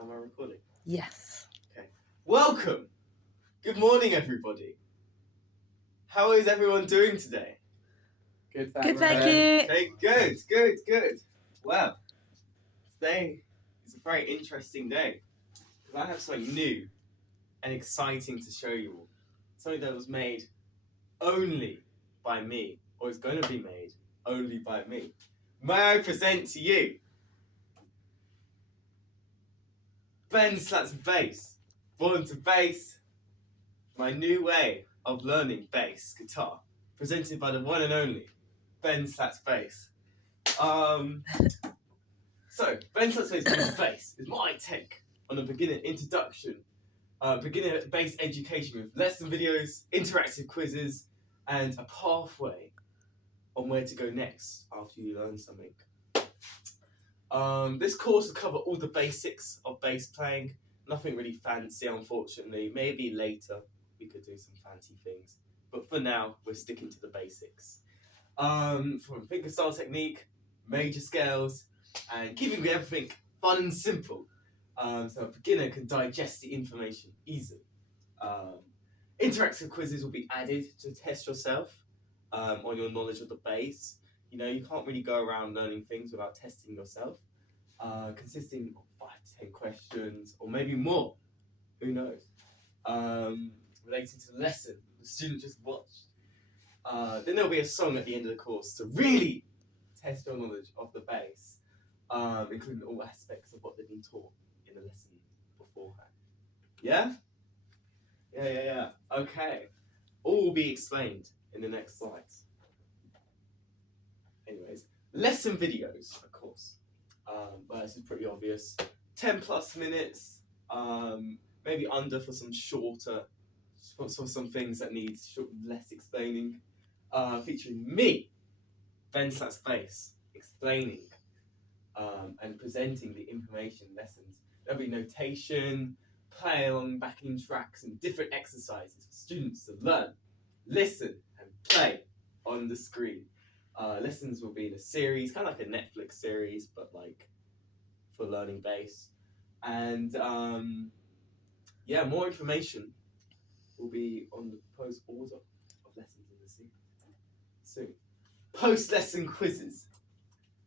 Am I recording? Yes. Okay. Welcome! Good morning, everybody. How is everyone doing today? Good, Good, thank you. Okay, good. Wow. Today is a very interesting day because I have something new and exciting to show you all. Something that was made only by me, or is going to be made only by me. May I present to you Ben Slaps Bass, Born to Bass, my new way of learning bass guitar, presented by the one and only Ben Slaps Bass. So Ben Slaps Bass Born to Bass is my take on a beginner introduction, beginner bass education with lesson videos, interactive quizzes, and a pathway on where to go next after you learn something. This course will cover all the basics of bass playing. Nothing really fancy, unfortunately. Maybe later we could do some fancy things. But for now, we're sticking to the basics. From fingerstyle technique, major scales, and keeping everything fun and simple. So a beginner can digest the information easily. Interactive quizzes will be added to test yourself on your knowledge of the bass. You know, you can't really go around learning things without testing yourself. Consisting of 5 to 10 questions, or maybe more, who knows, relating to the lesson the student just watched. Then there'll be a song at the end of the course to really test your knowledge of the bass, including all aspects of what they've been taught in the lesson beforehand. Yeah? Yeah. Okay. All will be explained in the next slides. Anyways, lesson videos, of course. Well, this is pretty obvious. 10 plus minutes, maybe under for some shorter, for some things that need less explaining. Featuring me, Ben Slaps Bass, explaining and presenting the information lessons. There'll be notation, play along backing tracks, and different exercises for students to learn, listen, and play on the screen. Lessons will be in a series, kind of like a Netflix series, but like for learning bass. And more information will be on the proposed order of lessons in the series soon. Post-lesson quizzes.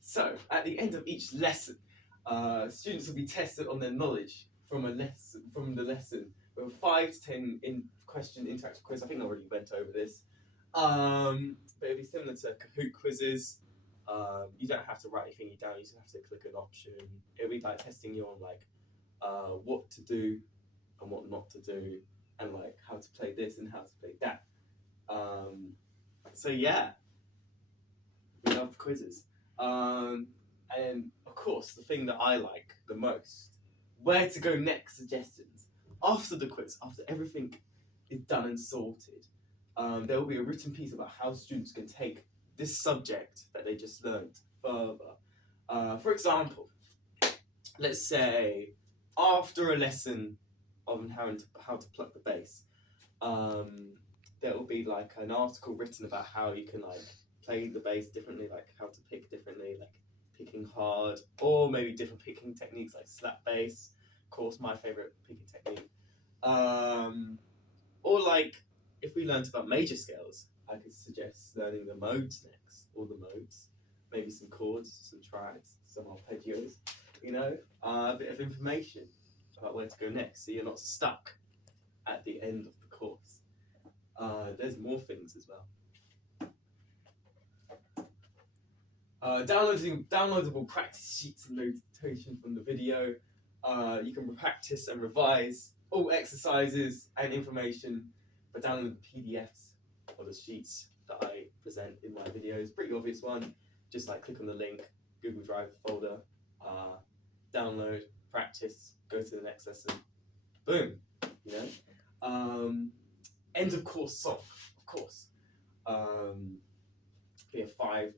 So at the end of each lesson, students will be tested on their knowledge from the lesson with a 5 to 10 question interactive quiz. I think I already went over this. But it'll be similar to Kahoot quizzes. You don't have to write anything down, you just have to click an option. It'll be like testing you on like what to do and what not to do, and like how to play this and how to play that. So yeah, we love quizzes. And of course, the thing that I like the most, where to go next suggestions. After the quiz, after everything is done and sorted, there will be a written piece about how students can take this subject that they just learned further. For example, let's say after a lesson on how to pluck the bass, there will be like an article written about how you can like play the bass differently, like how to pick differently, like picking hard, or maybe different picking techniques like slap bass. Of course, my favorite picking technique. Or like if we learned about major scales, I could suggest learning the modes next, all the modes, maybe some chords, some triads, some arpeggios, you know, a bit of information about where to go next, so you're not stuck at the end of the course. There's more things as well. Downloadable practice sheets and notation from the video. You can practice and revise all exercises and information by downloading the PDFs or the sheets that I present in my videos. Pretty obvious one. Just like click on the link, Google Drive folder, download, practice, go to the next lesson. Boom. You know. End of course song, of course. Be a 5.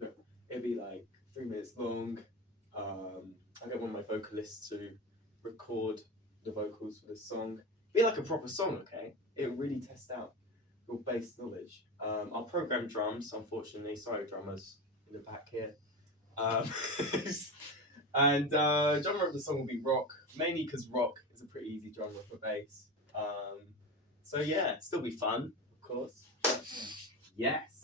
No. It'd be like 3 minutes long. I get one of my vocalists to record the vocals for this song. Be like a proper song, okay? It will really test out your bass knowledge. I'll program drums, unfortunately. Sorry, drummers in the back here. And genre of the song will be rock, mainly because rock is a pretty easy genre for bass. So yeah, still be fun, of course. Yes.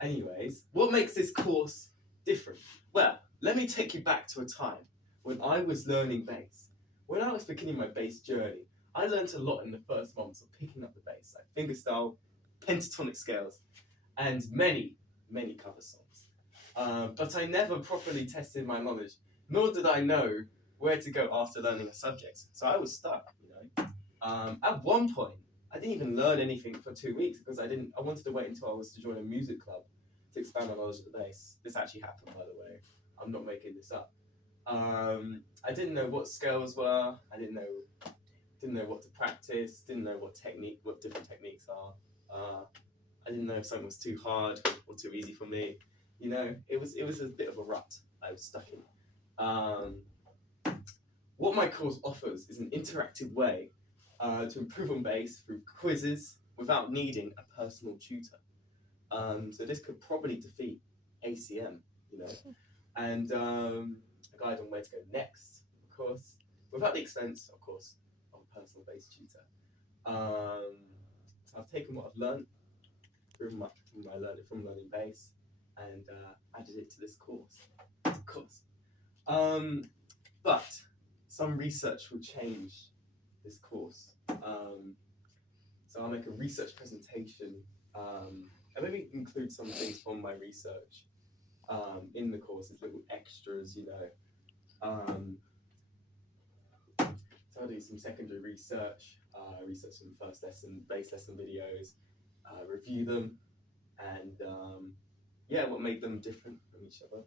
Anyways, what makes this course different? Well, let me take you back to a time when I was learning bass. When I was beginning my bass journey, I learned a lot in the first months of picking up the bass, like fingerstyle, pentatonic scales, and many, many cover songs. But I never properly tested my knowledge, nor did I know where to go after learning a subject. So I was stuck, you know. At one point, I didn't even learn anything for 2 weeks because I wanted to wait until I was to join a music club to expand my knowledge of the bass. This actually happened, by the way. I'm not making this up. I didn't know what scales were. I didn't know what to practice. Didn't know what different techniques are. I didn't know if something was too hard or too easy for me. You know, it was a bit of a rut I was stuck in. What my course offers is an interactive way to improve on bass through quizzes without needing a personal tutor. So this could probably defeat ACM, you know, and a guide on where to go next, of course, without the expense, of course, of a personal bass tutor. So I've taken what I've learned from learning bass and added it to this course, of course. But some research will change this course. So I'll make a research presentation and maybe include some things from my research in the course as little extras, you know. So I'll do some secondary research, research some first lesson, bass lesson videos, review them, and yeah, what made them different from each other.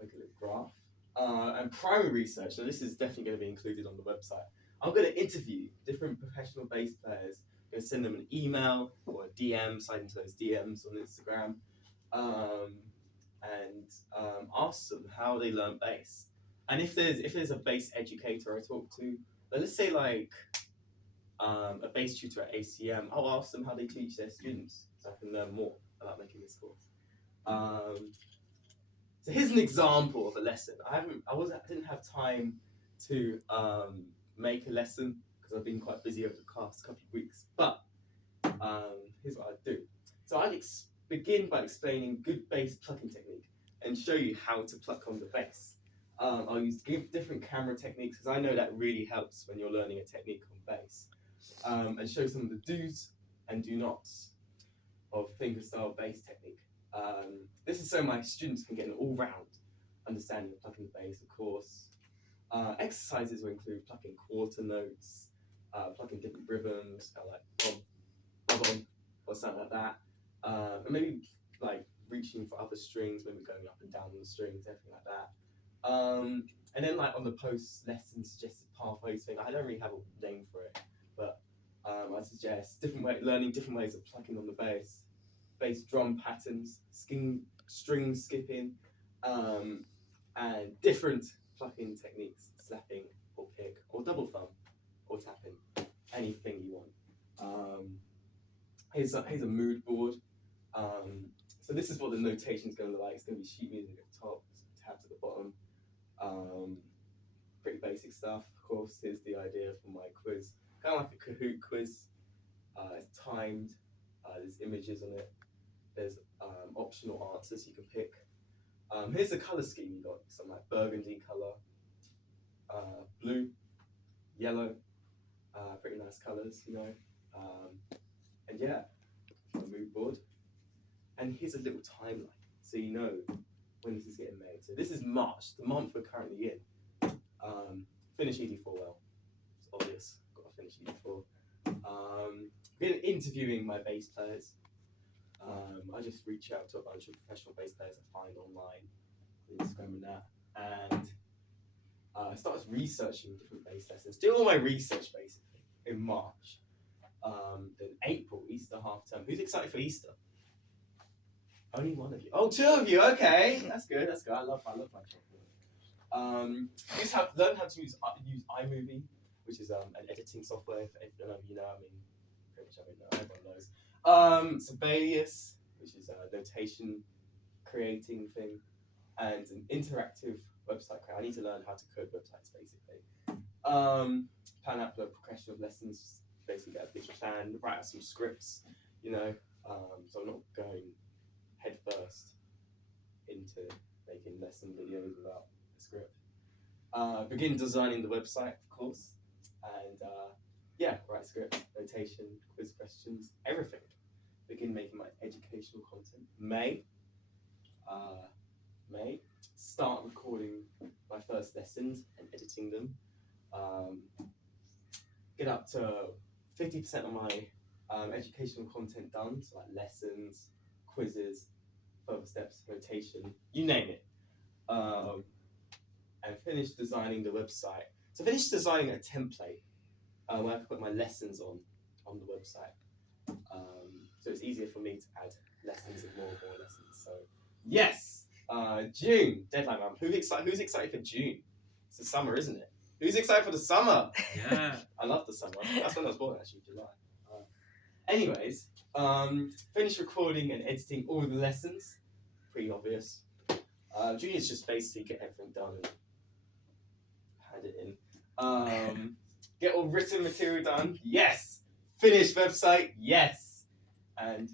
Make a little graph. And primary research, so this is definitely going to be included on the website. I'm going to interview different professional bass players. I'm going to send them an email or a DM, slide into those DMs on Instagram, and ask them how they learn bass. And if there's a bass educator I talk to, let's say like a bass tutor at ACM, I'll ask them how they teach their students so I can learn more about making this course. So here's an example of a lesson. I didn't have time to make a lesson because I've been quite busy over the past couple of weeks. But here's what I'd do. So I'd begin by explaining good bass plucking technique and show you how to pluck on the bass. I'll use different camera techniques because I know that really helps when you're learning a technique on bass. And show some of the do's and do nots of fingerstyle bass technique. This is so my students can get an all-round understanding of plucking the bass, of course. Exercises will include plucking quarter notes, plucking different rhythms, like bom, bom, or something like that. And maybe like reaching for other strings, maybe going up and down on the strings, everything like that. And then like on the post-lesson suggested pathways thing, I don't really have a name for it, but I suggest learning different ways of plucking on the bass drum patterns, string skipping, and different plucking techniques, slapping or pick or double thumb or tapping, anything you want. Here's a mood board. So this is what the notation is going to look like. It's going to be sheet music at the top, tabs at the bottom. Pretty basic stuff, of course. Here's the idea for my quiz, kind of like a Kahoot quiz. It's timed. There's images on it. There's optional answers you can pick. Here's the colour scheme you got. Some like burgundy colour, blue, yellow, pretty nice colours, you know. And yeah, a mood board. And here's a little timeline, so you know when this is getting made. So this is March, the month we're currently in. Finish ED4 well. It's obvious, got to finish ED4. Been interviewing my bass players. I just reach out to a bunch of professional bass players I find online, on Instagram and that, and I started researching different bass lessons. Do all my research basically in March. Then April, Easter half term. Who's excited for Easter? Only one of you. Oh, two of you. Okay, that's good. That's good. I love my chocolate. Learn how to use iMovie, which is an editing software. For none of you know, I mean, pretty much everyone knows. Sibelius, which is a notation creating thing. and an interactive website creator. I need to learn how to code websites, basically. Plan out the progression of lessons, basically get a big plan, write out some scripts, you know, so I'm not going head first into making lesson videos without a script. Begin designing the website, of course, and write script, notation, quiz questions, everything. Begin making my educational content. May, start recording my first lessons and editing them. Get up to 50% of my educational content done, so like lessons, quizzes, further steps, notation, you name it. And finish designing the website. So finish designing a template where I can put my lessons on the website. So it's easier for me to add lessons and more lessons. So yes, June deadline month. Who's excited for June? It's the summer, isn't it? Who's excited for the summer? Yeah. I love the summer. That's when I was born, actually, July. Anyways, finish recording and editing all the lessons. Pretty obvious. June is just basically get everything done and hand it in. Get all written material done. Yes. Finish website. Yes. And